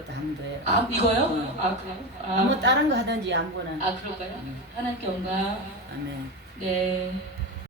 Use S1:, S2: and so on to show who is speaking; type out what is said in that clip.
S1: 은혜롭다 한도예요.
S2: 아 이거요?
S1: 어.
S2: 아 그래요? 아, 뭐
S1: 다른 거 하든지 아무거나.
S2: 아 그럴까요? 네. 하나님께 영광.
S1: 아멘.
S2: 네.